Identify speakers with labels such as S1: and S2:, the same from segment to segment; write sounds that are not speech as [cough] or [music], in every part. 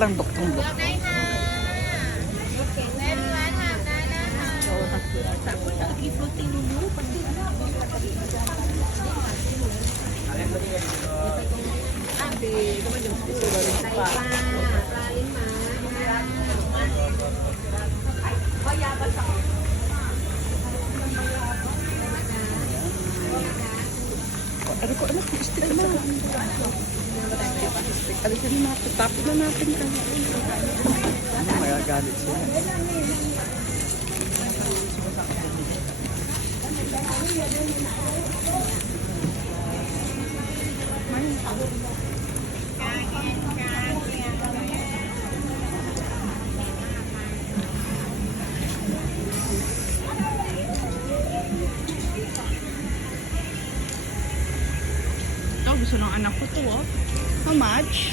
S1: ต้อง
S2: บกต้องบกอะไรก็ไม่คุ้มสติ
S1: มาก stick. Alisin na natin. Tapos na natin ka. Ano, magagalit siya. Ito, gusto ng anak ko to, oh. How much?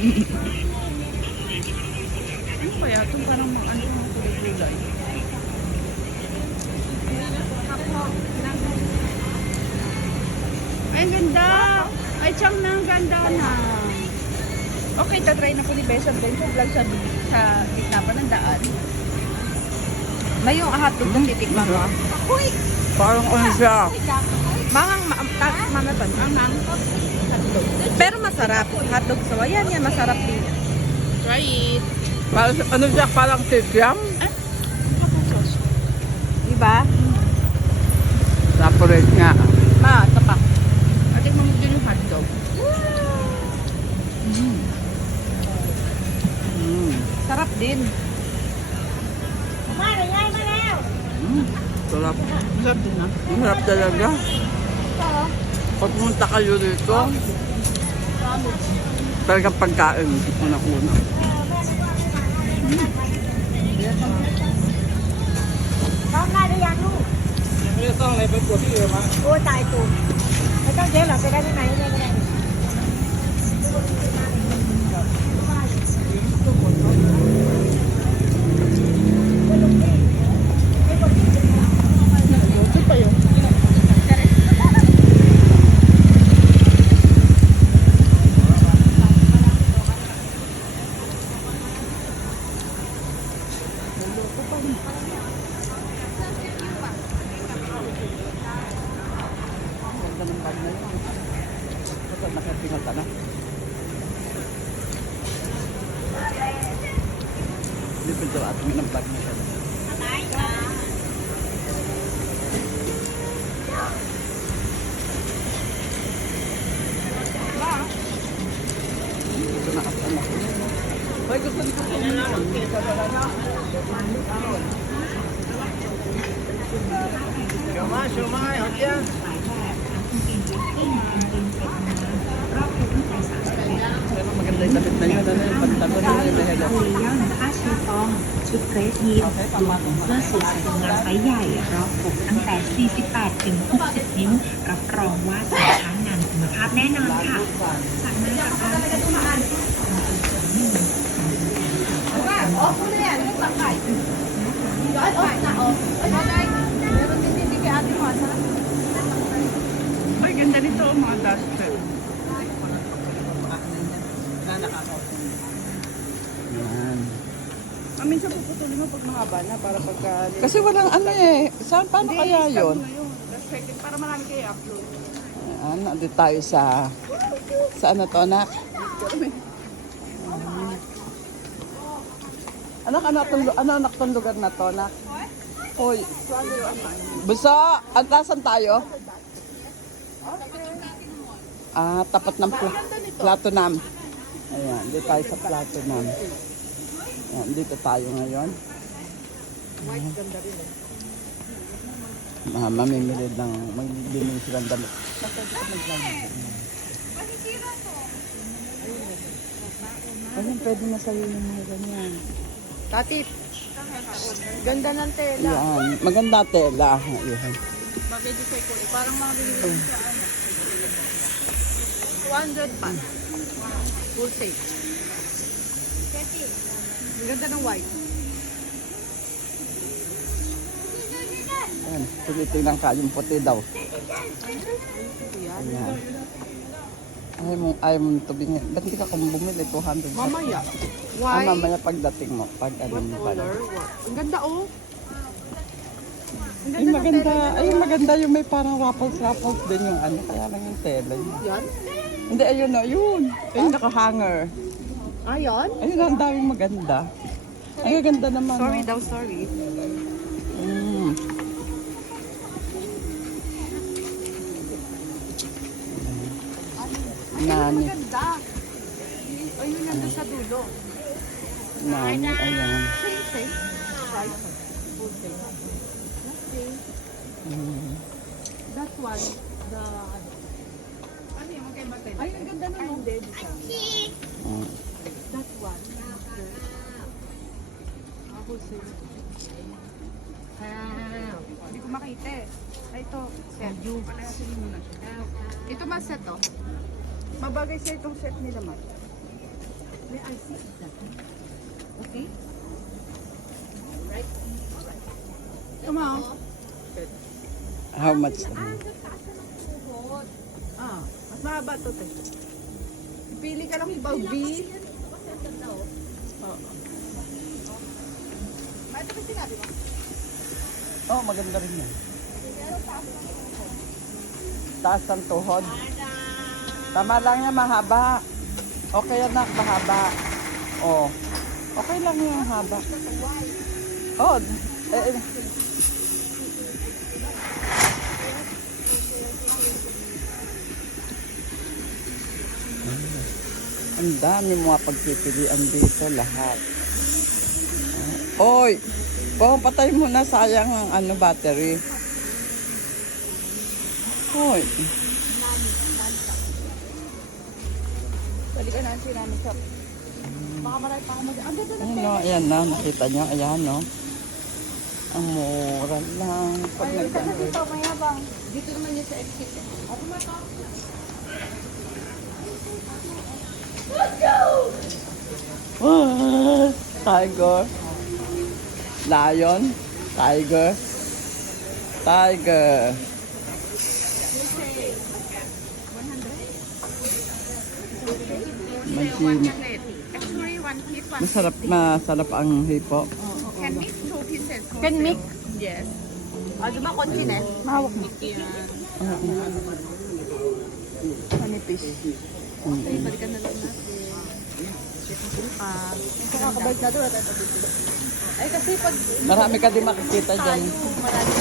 S1: [laughs] ano kaya ito? Parang mga ano mga kulay-kulay. Ay, ganda! Ay, chang na, ang ganda na. Okay, tatry na ko ni Besa Benzo vlog sa, sa gitna pa ng daan.
S3: May yung hotdog na titikman mo.
S1: Parang ano siya?
S3: Mangang, ma, ta, mga pan.
S1: Angang.
S3: Pero masarap. Hotdog sa yan yan, masarap din.
S1: Try it. Parang, ano siya? Parang tikyam?
S3: Diba?
S1: Separate nga.
S3: Ma, ito pa.
S1: Ate mo din yung hotdog. Mm.
S3: Sarap din.
S1: Mm. Sarap. Sarap din ah. Sarap talaga. Pag pumunta kayo dito, talagang pagkain,
S4: unang-una. Hmm. Con ra đi ăn luôn.
S5: ไม่ได้ต้องอะไรไปปวดที่อื่นมา
S4: Ôi tại tù. Mấy con dễ là sẽ ra cái này,
S1: ra cái này. Ganda ng bag na yun. Ito, nakatingal ka na. Hindi pinto at ng bag na siya. Ito na kasi anak ko. Ay, gusto nito
S6: ชีฟองชุดเกรดยีนส์รวมเสื้อสูทใส่ทำงานไซส์ใหญ่รอบปกตั้งแต่ 48 ถึง 60 นิ้ว รับรองว่าสินค้างานคุณภาพแน่นอนค่ะสั่งมาจากร้านเสื้อผ้า
S1: Ay, Mga duster. Yan. Ah, minsan puputulin mo pag mahaba na para pagka... Kasi walang ano eh. Saan, paano kaya yun? Para marami kayo upload. Ayan, nandito tayo sa... Sa ano to, anak? Anak, anak, tong, ano anak tong lugar na to, anak? Hoy. Basta, antasan tayo? Ah, tapat ng pla- Platinum. Ayan, dito tayo sa Platinum. Ayan, dito tayo ngayon. White ganda rin eh. mamimili ng, magbibili silang damit. Ayun, pwede na sa'yo yung mga ganyan.
S3: Tatip. Ganda ng tela.
S1: Yan, maganda tela. Ayan.
S3: Sa kulay. Parang mabili sa ano. 200 pa. Full set. Ang ganda ng white.
S1: Ayan, tinitingnan ka yung puti daw. Ayan. Ayaw mo, ayaw mo ito bingin. Ba't di ka kung bumili? 200.
S3: Mamaya.
S1: Ah,
S3: Why?
S1: mamaya pagdating mo. Pag ano mo pala.
S3: Ang ganda oh. Ang
S1: Ay, maganda. Ay, maganda yung may parang raffles-raffles din yung ano. Kaya lang yung tela niya.
S3: Yan?
S1: Hindi, ayun na, yun. Ayun, naka-hanger.
S3: Ah, yan?
S1: Ayun, ang daming maganda. Ay, ganda naman.
S3: Sorry
S1: no?
S3: daw, sorry.
S1: Mm. Nani.
S3: Ganda. Ayun, nandun sa dulo.
S1: Nani, ayan.
S3: Same, same. Right. Full same. Okay.
S1: Mm.
S3: That one, the... Ano? Ay, ang ganda na no?
S1: Mm.
S3: That one. Ah, full same.
S4: Hindi ko makita eh. Ay, ito. Set. Ito mas set oh. Mabagay sa itong set nila ma.
S3: May I see that. Okay?
S4: Ito ma oh.
S1: How much?
S4: Ah, mahaba to te. Pili ka lang ibaw B. Oo. Ito ba sinabi mo?
S1: Oh, maganda rin yan. Taas ng tuhod. Tama lang yan, mahaba. Okay yan na, mahaba. Oh. Okay lang yung haba. Oh, eh, eh. Ang dami mga pagpipilian dito lahat. Oy, oh, patay mo na sayang ang ano battery. Oy,
S4: Balik ka na ang sinami shop. Baka marami pa mag... Ang ganda
S1: ayan no, ayan na, nakita nyo, ayan no. Ang mura lang. Pag
S4: Ay, isa sa
S1: nag-
S4: dito, mayabang. Dito naman yun sa exit eh. Ako ma to.
S1: Ah, [laughs] Tiger. Lion. Tiger. Tiger. Machine.
S4: Actually, one piece, one
S1: Masarap, masarap ang hipo.
S4: Can mix two pieces.
S3: Can mix?
S4: Yes.
S3: Ah, di ba konti na?
S4: Mahawak mo. Manipis.
S1: Mm.
S3: Balikan na lang natin.
S4: Kakabalik na doon.
S3: Ay kasi pag
S1: Marami ka din makikita dyan.
S3: marami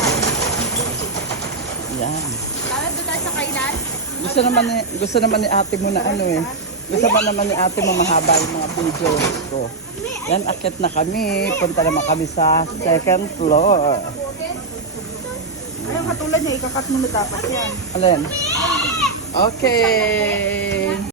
S1: Yan.
S3: Tara doon tayo sa kailan?
S1: Gusto naman ni, gusto naman ni ate mo na ano eh. Gusto pa naman ni ate mo mahaba yung mga videos ko. Yan, akit na kami. Punta naman kami sa second floor.
S4: Ayun, katulad niya, ikakat mo na dapat yan.
S1: Alin? Okay.